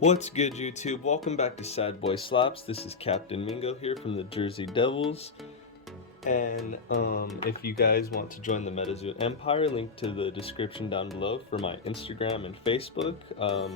What's good, YouTube? Welcome back to Sad Boy Slaps. This is Captain Mingo here from the Jersey Devils. And if you guys want to join the Metazoo Empire, link to the description down below for my Instagram and Facebook.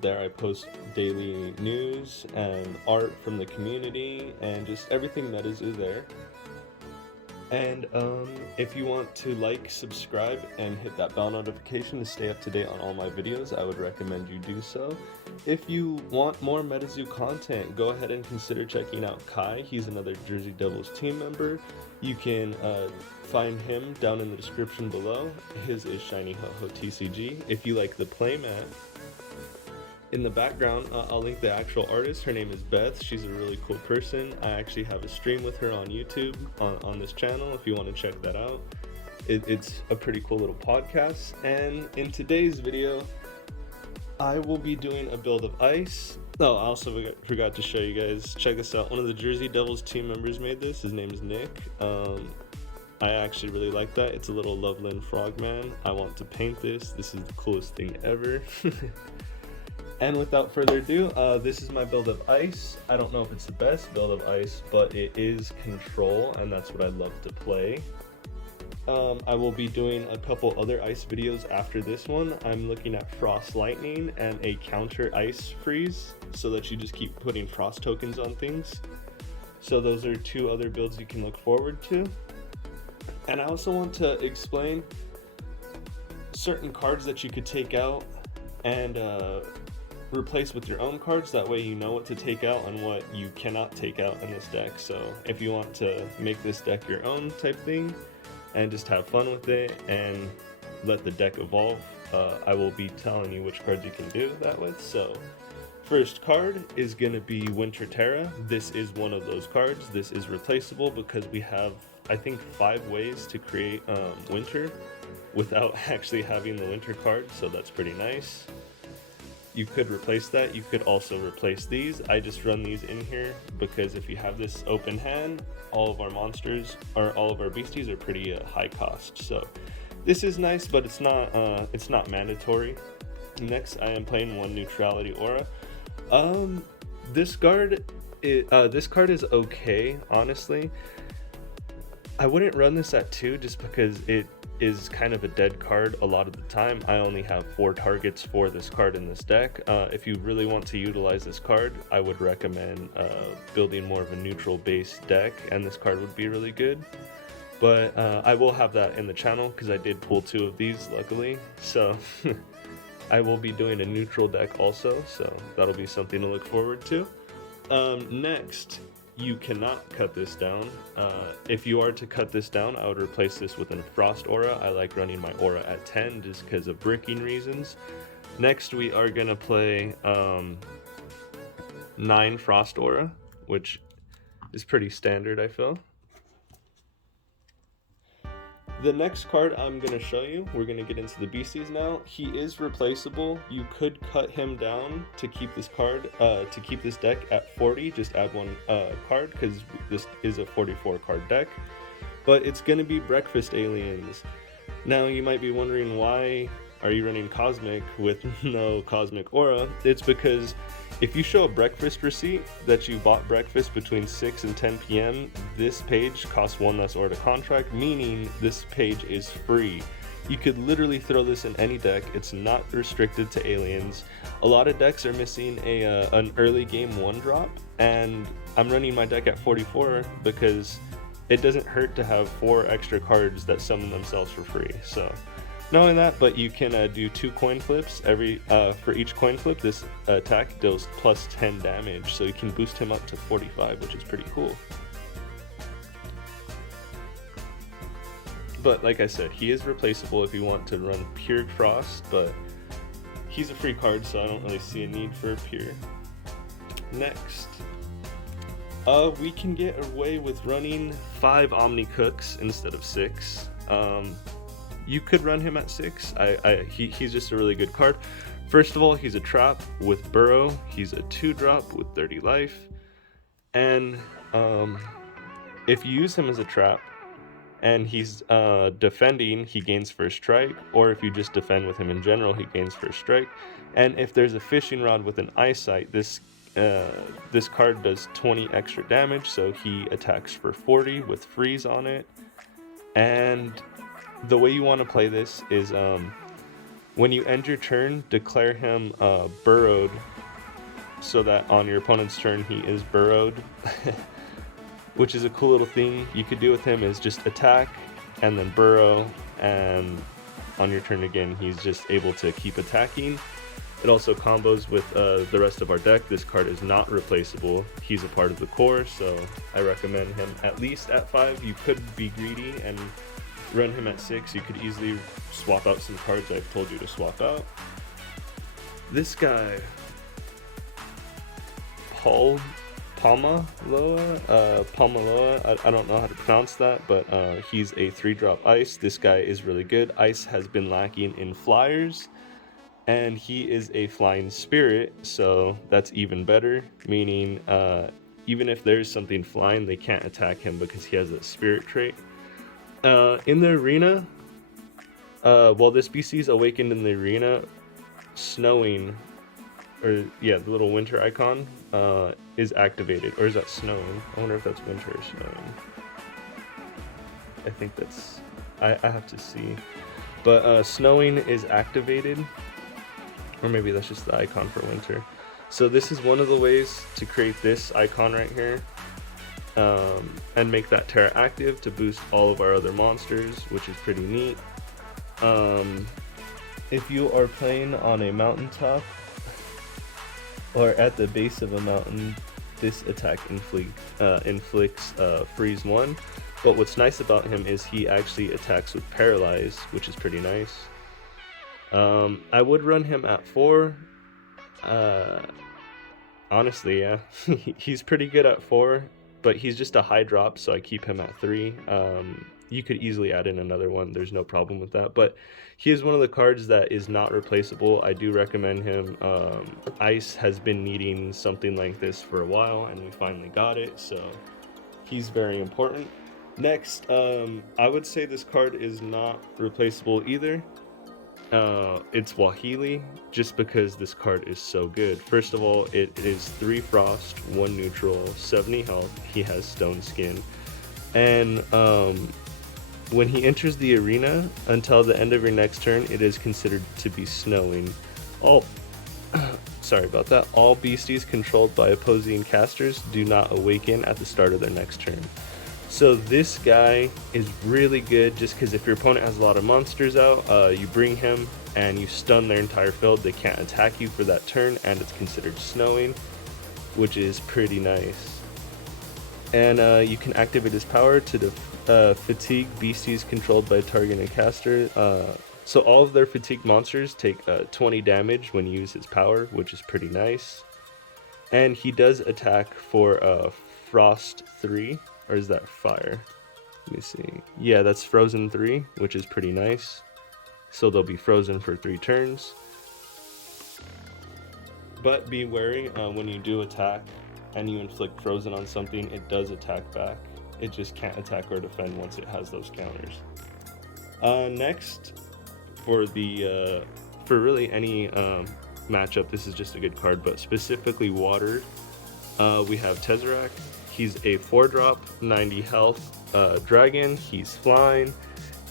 There I post daily news and art from the community and just everything Metazoo there. And if you want to like, subscribe, and hit that bell notification to stay up to date on all my videos, I would recommend you do so. If you want more Metazoo content, go ahead and consider checking out Kai. He's another Jersey Devils team member. You can find him down in the description below. His is Shiny Ho Ho TCG. If you like the playmat, in the background, I'll link the actual artist. Her name is Beth. She's a really cool person. I actually have a stream with her on YouTube on this channel if you want to check that out. It's a pretty cool little podcast. And in today's video, I will be doing a build of ice. Oh, I also forgot to show you guys. Check this out. One of the Jersey Devils team members made this. His name is Nick. I actually really like that. It's a little Loveland Frogman. I want to paint this. This is the coolest thing ever. And without further ado, this is my build of ice. I don't know if it's the best build of ice, but it is control, and that's what I love to play. I will be doing a couple other ice videos after this one. I'm looking at Frost Lightning and a counter ice freeze, so that you just keep putting frost tokens on things. So those are two other builds you can look forward to. And I also want to explain certain cards that you could take out and replace with your own cards. That way you know what to take out and what you cannot take out in this deck. So if you want to make this deck your own type thing and just have fun with it and let the deck evolve, I will be telling you which cards you can do that with. So first card is going to be Winter Terra. This is one of those cards. This is replaceable because we have, I think, 5 ways to create winter without actually having the winter card, so that's pretty nice. You could replace that. You could also replace these. I just run these in here because if you have this open hand, all of our monsters or all of our beasties are pretty high cost. So this is nice, but it's not mandatory. Next, I am playing one Neutrality Aura. This card is okay, honestly. I wouldn't run this at 2 just because it is kind of a dead card a lot of the time. I only have 4 targets for this card in this deck. If you really want to utilize this card, I would recommend building more of a neutral base deck, and this card would be really good. But I will have that in the channel because I did pull 2 of these, luckily. So I will be doing a neutral deck also, so that'll be something to look forward to. Next, you cannot cut this down. If you are to cut this down, I would replace this with a Frost Aura. I like running my Aura at 10 just because of bricking reasons. Next, we are going to play 9 Frost Aura, which is pretty standard, I feel. The next card I'm going to show you, we're going to get into the beasties now. He is replaceable. You could cut him down to keep this card, to keep this deck at 40. Just add 1 card because this is a 44 card deck. But it's going to be Breakfast Aliens. Now you might be wondering, why are you running Cosmic with no Cosmic Aura? It's because if you show a breakfast receipt that you bought breakfast between 6 and 10 p.m., this page costs 1 less Aura to contract, meaning this page is free. You could literally throw this in any deck. It's not restricted to aliens. A lot of decks are missing an early game 1 drop, and I'm running my deck at 44 because it doesn't hurt to have 4 extra cards that summon themselves for free. So not only that, but you can do 2 coin flips. For each coin flip, this attack deals plus 10 damage, so you can boost him up to 45, which is pretty cool. But like I said, he is replaceable if you want to run pure Frost, but he's a free card, so I don't really see a need for a pure. Next, we can get away with running 5 Omni Cooks instead of 6. You could run him at 6. He's just a really good card. First of all, he's a trap with Burrow. He's a 2-drop with 30 life. And if you use him as a trap, and he's defending, he gains first strike, or if you just defend with him in general, he gains first strike. And if there's a fishing rod with an eyesight, this card does 20 extra damage, so he attacks for 40 with freeze on it. And the way you want to play this is when you end your turn, declare him burrowed, so that on your opponent's turn he is burrowed. Which is a cool little thing you could do with him, is just attack and then burrow, and on your turn again he's just able to keep attacking. It also combos with the rest of our deck. This card is not replaceable. He's a part of the core, so I recommend him at least at 5. You could be greedy and run him at 6. You could easily swap out some cards I've told you to swap out. This guy, Palmaloa, I don't know how to pronounce that, but he's a 3-drop ice. This guy is really good. Ice has been lacking in flyers, and he is a flying spirit, so that's even better, meaning even if there's something flying, they can't attack him because he has a spirit trait. In the arena, while this beastie is awakened in the arena, snowing, or yeah, the little winter icon is activated. Or is that snowing? I wonder if that's winter or snowing. I think that's, I have to see. But snowing is activated, or maybe that's just the icon for winter. So this is one of the ways to create this icon right here, and make that Terra active to boost all of our other monsters, which is pretty neat. If you are playing on a mountaintop or at the base of a mountain, this attack inflicts freeze 1. But what's nice about him is he actually attacks with paralyze, which is pretty nice. I would run him at 4. Honestly, yeah. He's pretty good at 4, but he's just a high drop, so I keep him at 3. You could easily add in another one, there's no problem with that, but he is one of the cards that is not replaceable. I do recommend him. Ice has been needing something like this for a while, and we finally got it, so he's very important. Next, I would say this card is not replaceable either. It's Wahili, just because this card is so good. First of all, it is 3 frost, 1 neutral, 70 health. He has stone skin, and when he enters the arena, until the end of your next turn, it is considered to be snowing. Sorry about that. All beasties controlled by opposing casters do not awaken at the start of their next turn. So this guy is really good, just because if your opponent has a lot of monsters out, you bring him and you stun their entire field. They can't attack you for that turn, and it's considered snowing, which is pretty nice. And you can activate his power to fatigue beasties controlled by target and caster. So all of their fatigued monsters take 20 damage when you use his power, which is pretty nice. And he does attack for frost 3, or is that fire? Let me see. Yeah, that's frozen 3, which is pretty nice. So they'll be frozen for 3 turns. But be wary when you do attack and you inflict frozen on something, it does attack back. It just can't attack or defend once it has those counters. Next, for really any matchup, this is just a good card, but specifically water, we have Tesseract. He's a 4-drop, 90 health dragon. He's flying.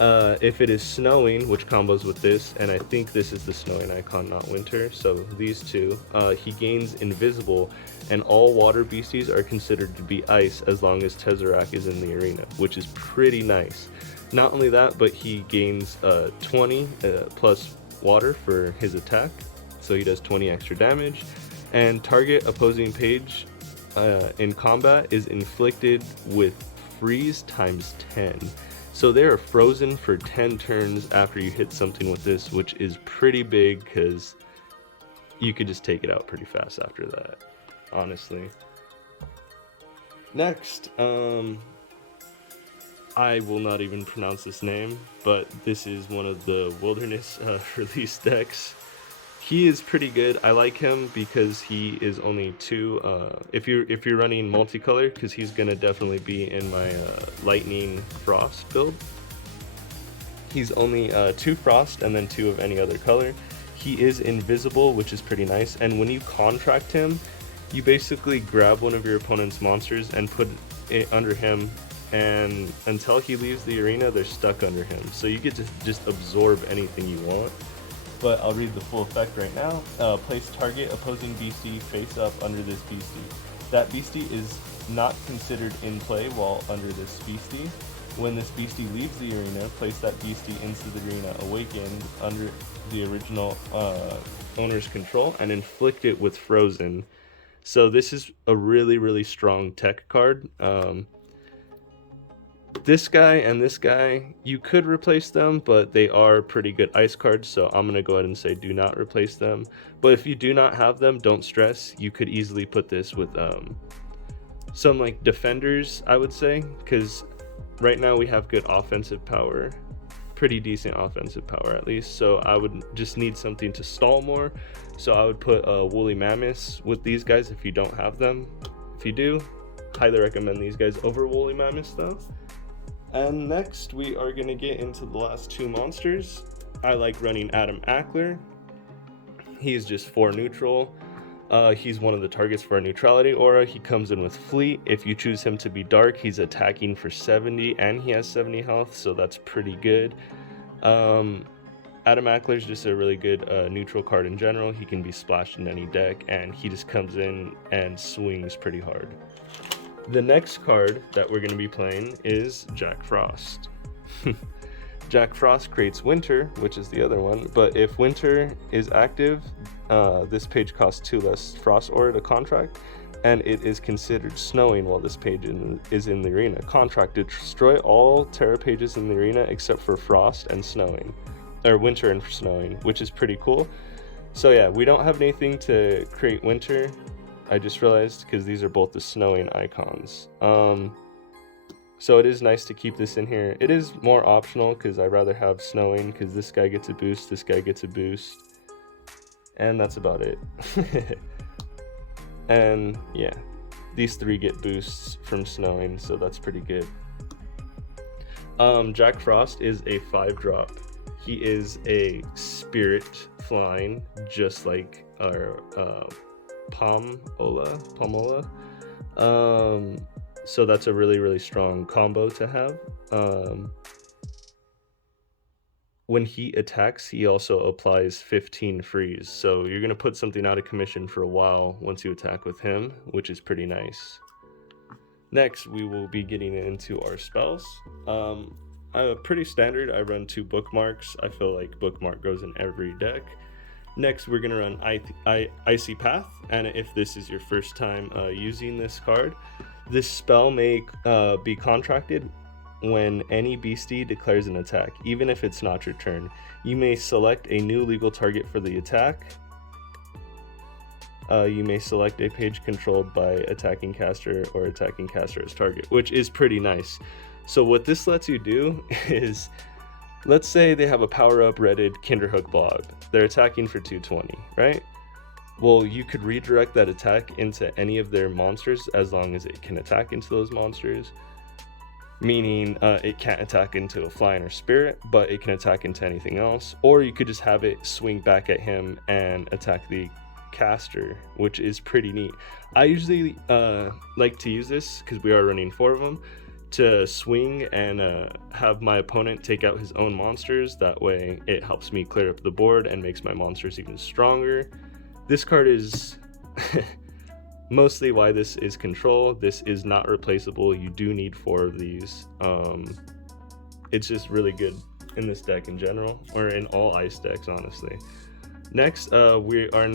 If it is snowing, which combos with this, and I think this is the snowing icon, not winter, so these two, he gains invisible, and all water beasties are considered to be ice as long as Tesseract is in the arena, which is pretty nice. Not only that, but he gains 20 plus water for his attack, so he does 20 extra damage, and target opposing page in combat is inflicted with freeze times 10. So they are frozen for 10 turns after you hit something with this, which is pretty big because you could just take it out pretty fast after that, honestly. Next, I will not even pronounce this name, but this is one of the wilderness release decks. He is pretty good. I like him because he is only 2. If you're running multicolor, because he's gonna definitely be in my lightning frost build. He's only 2 frost and then 2 of any other color. He is invisible, which is pretty nice. And when you contract him, you basically grab one of your opponent's monsters and put it under him, and until he leaves the arena, they're stuck under him. So you get to just absorb anything you want. But I'll read the full effect right now. Place target opposing beastie face up under this beastie. That beastie is not considered in play while under this beastie. When this beastie leaves the arena, place that beastie into the arena awakened under the original owner's control and inflict it with frozen. So this is a really, really strong tech card. This guy and this guy, you could replace them, but they are pretty good ice cards, so I'm going to go ahead and say do not replace them. But if you do not have them, don't stress. You could easily put this with some like defenders, I would say, because right now we have good offensive power, pretty decent offensive power at least, so I would just need something to stall more. So I would put woolly mammoths with these guys if you don't have them. If you do, highly recommend these guys over woolly mammoths though. And next we are going to get into the last 2 monsters. I like running Adam Ackler. He's just 4 neutral. He's one of the targets for a neutrality aura. He comes in with fleet. If you choose him to be dark, he's attacking for 70 and he has 70 health, so that's pretty good. Adam Ackler is just a really good neutral card in general. He can be splashed in any deck, and he just comes in and swings pretty hard. The next card that we're going to be playing is Jack Frost. Jack Frost creates Winter, which is the other one, but if Winter is active, this page costs 2 less Frost Aura to contract, and it is considered snowing while this page is in the arena. Contract to destroy all Terra pages in the arena except for Frost and Snowing, or Winter and Snowing, which is pretty cool. So yeah, we don't have anything to create Winter. I just realized, because these are both the snowing icons. So it is nice to keep this in here. It is more optional because I'd rather have snowing, because this guy gets a boost, this guy gets a boost, and that's about it. And yeah, these 3 get boosts from snowing, so that's pretty good. Jack Frost is a 5-drop. He is a spirit flying, just like our Palmola. So that's a really, really strong combo to have. When he attacks, he also applies 15 freeze. So you're going to put something out of commission for a while once you attack with him, which is pretty nice. Next, we will be getting into our spells. Pretty standard. I run 2 bookmarks. I feel like bookmark goes in every deck. Next, we're going to run Icy Path, and if this is your first time using this card, this spell may be contracted when any beastie declares an attack, even if it's not your turn. You may select a new legal target for the attack. You may select a page controlled by attacking caster or attacking caster as target, which is pretty nice. So what this lets you do is, let's say they have a power-up redded Kinderhook Blob. They're attacking for 220, right? Well, you could redirect that attack into any of their monsters as long as it can attack into those monsters. Meaning it can't attack into a flying or spirit, but it can attack into anything else. Or you could just have it swing back at him and attack the caster, which is pretty neat. I usually like to use this, because we are running 4 of them, to swing and have my opponent take out his own monsters. That way it helps me clear up the board and makes my monsters even stronger. This card is mostly why this is control. This is not replaceable. You do need 4 of these. It's just really good in this deck in general, or in all ice decks, honestly. Next, we are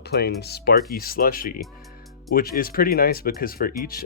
playing Sparky Slushy, which is pretty nice because for each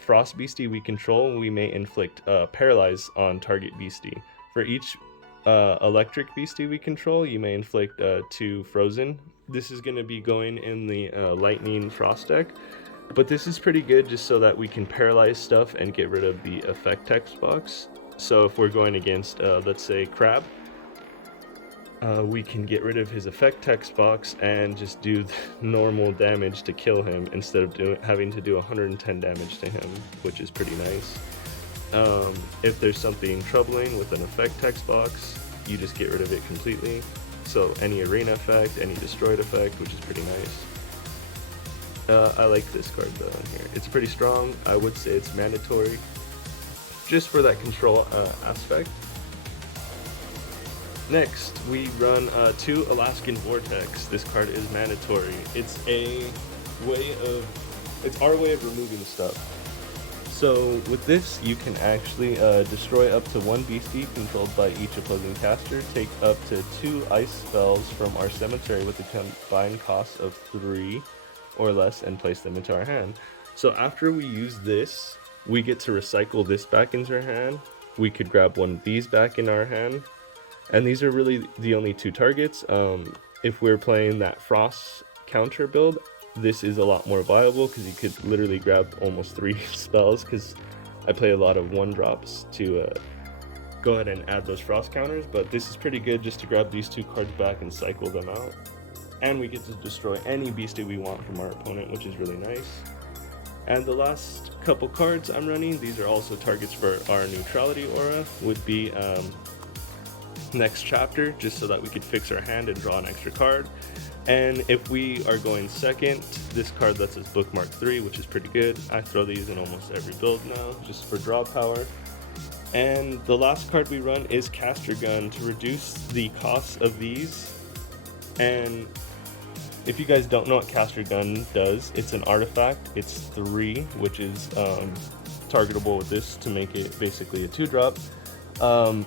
Frost Beastie we control, we may inflict Paralyze on target Beastie. For each Electric Beastie we control, you may inflict 2 Frozen. This is going to be going in the Lightning Frost deck, but this is pretty good just so that we can paralyze stuff and get rid of the effect text box. So if we're going against, let's say, Crab, we can get rid of his effect text box and just do normal damage to kill him instead of having to do 110 damage to him, which is pretty nice. If there's something troubling with an effect text box, you just get rid of it completely. So any arena effect, any destroyed effect, which is pretty nice. I like this card though in here. It's pretty strong. I would say it's mandatory just for that control aspect. Next, we run 2 Alaskan Vortex. This card is mandatory. It's our way of removing stuff. So with this, you can actually destroy up to 1 beastie controlled by each opposing caster, take up to 2 ice spells from our cemetery with a combined cost of 3 or less, and place them into our hand. So after we use this, we get to recycle this back into our hand. We could grab one of these back in our hand. And these are really the only 2 targets. If we're playing that Frost counter build, this is a lot more viable because you could literally grab almost 3 spells, because I play a lot of 1-drops to go ahead and add those Frost counters, but this is pretty good just to grab these 2 cards back and cycle them out. And we get to destroy any beastie we want from our opponent, which is really nice. And the last couple cards I'm running, these are also targets for our neutrality aura, would be next chapter, just so that we could fix our hand and draw an extra card. And if we are going second, this card lets us bookmark 3, which is pretty good. I throw these in almost every build now, just for draw power. And the last card we run is Caster Gun to reduce the cost of these. And if you guys don't know what Caster Gun does, it's an artifact. It's 3, which is targetable with this to make it basically a 2-drop.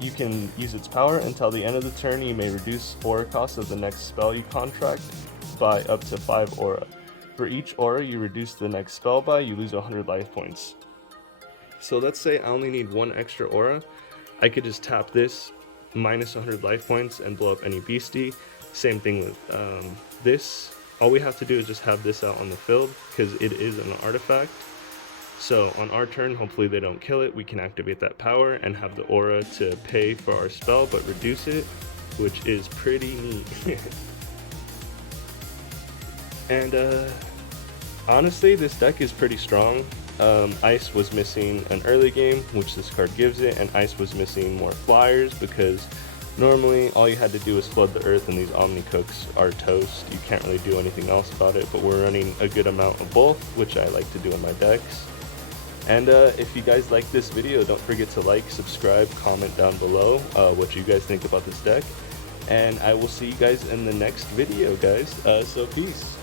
You can use its power until the end of the turn. You may reduce aura cost of the next spell you contract by up to 5 aura. For each aura you reduce the next spell by, you lose 100 life points. So let's say I only need 1 extra aura. I could just tap this, minus 100 life points, and blow up any beastie. Same thing with this. All we have to do is just have this out on the field, because it is an artifact. So on our turn, hopefully they don't kill it, we can activate that power and have the aura to pay for our spell but reduce it, which is pretty neat. And honestly, this deck is pretty strong. Ice was missing an early game, which this card gives it, and Ice was missing more flyers, because normally all you had to do was flood the earth and these Omni Cooks are toast. You can't really do anything else about it, but we're running a good amount of both, which I like to do in my decks. And if you guys like this video, don't forget to like, subscribe, comment down below what you guys think about this deck. And I will see you guys in the next video, guys. So peace.